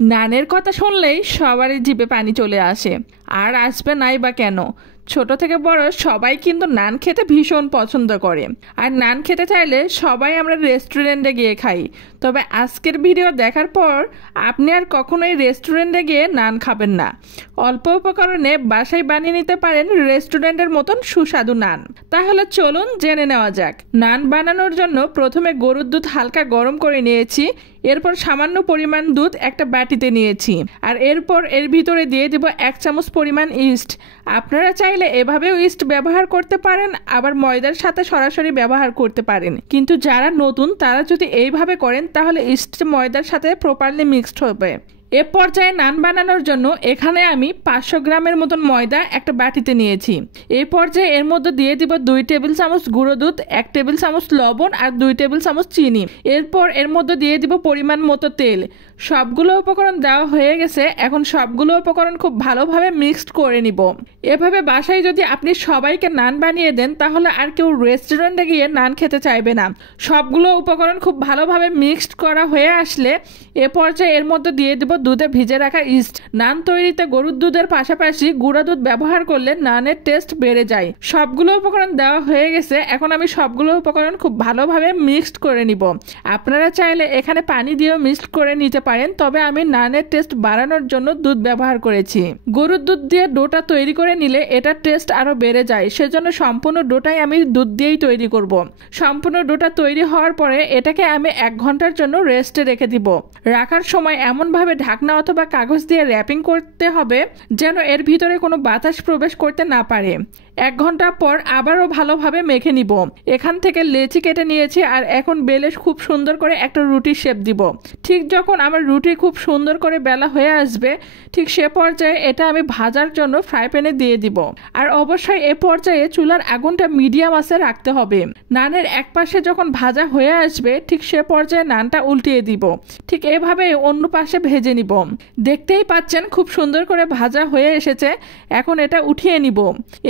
নানের কথা শুনলেই সবারই জিভে পানি চলে আসে। আর আসবে নাই বা কেন, ছোট থেকে বড় সবাই কিন্তু নান খেতে ভীষণ পছন্দ করে। আর নান খেতে চাইলে সবাই আমরা রেস্টুরেন্টে গিয়ে খাই। তবে আজকের ভিডিও দেখার পর আপনি আর কখনোই রেস্টুরেন্টে গিয়ে নান খাবেন না। অল্প উপকরণে বাসায় বানিয়ে নিতে পারেন রেস্টুরেন্টের মতন সুস্বাদু নান। তাহলে চলুন জেনে নেওয়া যাক। নান বানানোর জন্য প্রথমে গরুর দুধ হালকা গরম করে নিয়েছি। এরপর সামান্য পরিমাণ দুধ একটা বাটিতে নিয়েছি। আর এরপর এর ভিতরে দিয়ে দেব 1 চামচ পরিমাণ ইস্ট। আপনারা চাইলে এভাবেও ইস্ট ব্যবহার করতে পারেন, আবার ময়দার সাথে সরাসরি ব্যবহার করতে পারেন। কিন্তু যারা নতুন তারা যদি এইভাবে করেন তাহলে ইস্ট ময়দার সাথে প্রপারলি মিক্সড হবে। এ পর্যায়ে নান বানানোর জন্য এখানে আমি 500 গ্রামের মতন ময়দা একটা বাটিতে নিয়েছি। এই পর্যায়ে এর মধ্যে দিয়ে দিব 2 টেবিল চামচ গুঁড়ো দুধ, 1 টেবিল চামচ লবণ আর 2 টেবিল চামচ চিনি। এরপর এর মধ্যে দিয়ে দিব পরিমাণ মতো তেল। সবগুলো উপকরণ দেওয়া হয়ে গেছে। এখন সবগুলো উপকরণ খুব ভালোভাবে মিক্সড করে নিব। এভাবে বাসায় যদি আপনি সবাইকে নান বানিয়ে দেন তাহলে আর কেউ রেস্টুরেন্টে গিয়ে নান খেতে চাইবে না। সবগুলো উপকরণ খুব ভালোভাবে মিক্সড করা হয়ে আসলে এ পর্যায়ে এর মধ্যে দিয়ে দিব দুধে ভিজে রাখা ইস্ট। নান তৈরিতে গরুর দুধের পাশাপাশি গুঁড়া দুধ ব্যবহার করলে নানের টেস্ট বেড়ে যায়। সবগুলো উপকরণ দেওয়া হয়ে গেছে। এখন আমি সবগুলো উপকরণ খুব ভালোভাবে মিক্সড করে নিব। আপনারা চাইলে এখানে পানি দিয়েও মিক্সড করে নিতে পারেন, তবে আমি নানের টেস্ট বাড়ানোর জন্য দুধ ব্যবহার করেছি। গরুর দুধ দিয়ে ডোটা তৈরি করে নিলে এটার টেস্ট আরো বেড়ে যায়, সেজন্য সম্পূর্ণ ডোটাই আমি দুধ দিয়েই তৈরি করব। সম্পূর্ণ ডোটা তৈরি হওয়ার পরে এটাকে আমি 1 ঘন্টার জন্য রেস্টে রেখে দিব। রাখার সময় এমনভাবে ঢাকনা অথবা কাগজ দিয়ে র্যাপিং করতে হবে যেন এর ভিতরে কোনো বাতাস প্রবেশ করতে না পারে। 1 ঘন্টা পর আবারও ভালোভাবে মেখে নিব। এখান থেকে লেচি কেটে নিয়েছি আর এখন বেলে খুব সুন্দর করে একটা রুটি শেপ দিব। ঠিক যখন আমার রুটি খুব সুন্দর করে বেলা হয়ে আসবে ঠিক সে পর্যায়ে এটা আমি ভাজার জন্য ফ্রাই প্যানে দিয়ে দিব। আর অবশ্যই এ পর্যায়ে চুলার আগুনটা মিডিয়াম আঁচে রাখতে হবে। নানের এক পাশে যখন ভাজা হয়ে আসবে ঠিক সে পর্যায়ে নানটা উল্টিয়ে দিব। ঠিক এভাবে অন্য পাশে ভেজে নিব। দেখতেই পাচ্ছেন খুব সুন্দর করে ভাজা হয়ে এসেছে। এখন এটা উঠিয়ে নিব।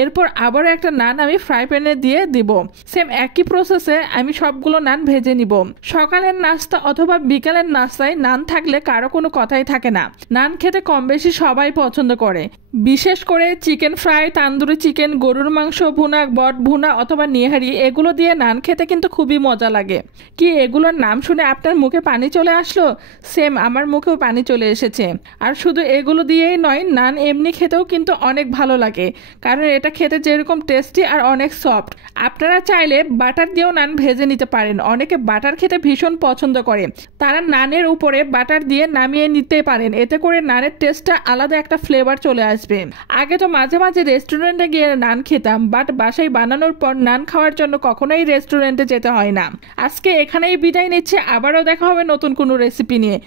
এরপর আবারও একটা নান আমি ফ্রাই প্যানে দিয়ে দিব। সেম একই প্রসেসে আমি সবগুলো নান ভেজে নিব। সকালের নাস্তা অথবা বিকালের নাস্তায় নান থাকলে কারো কোনো কথাই থাকে না। নান খেতে কম বেশি সবাই পছন্দ করে। বিশেষ করে চিকেন ফ্রাই, তান্দুরি চিকেন, গরুর মাংস ভুনা, বট ভুনা অথবা নিহারি এগুলো দিয়ে নান খেতে কিন্তু খুবই মজা লাগে। কি এগুলোর নাম শুনে আপনার মুখে পানি চলে আসলো? সেম আমার মুখেও পানি চলে এসেছে। আর শুধু এগুলো দিয়েই নয়, নান এমনি খেতেও কিন্তু অনেক ভালো লাগে, কারণ এটা খেতে যেরকম টেস্টি আর অনেক সফট। আপনারা চাইলে বাটার দিয়েও নান ভেজে নিতে পারেন। অনেকে বাটার খেতে ভীষণ পছন্দ করে, তারা নানের উপরে বাটার দিয়ে নামিয়ে নিতে পারেন। এতে করে নানের টেস্টটা আলাদা একটা ফ্লেভার চলে আসবে। আগে তো মাঝে মাঝে রেস্টুরেন্টে গিয়ে নান খেতাম, বাট বাসায় বানানোর পর নান খাওয়ার জন্য কখনোই রেস্টুরেন্টে যেতে হয় না। আজকে এখানেই বিদায় নিচ্ছে। আবারও দেখা হবে নতুন কোনো রেসিপি নিয়ে।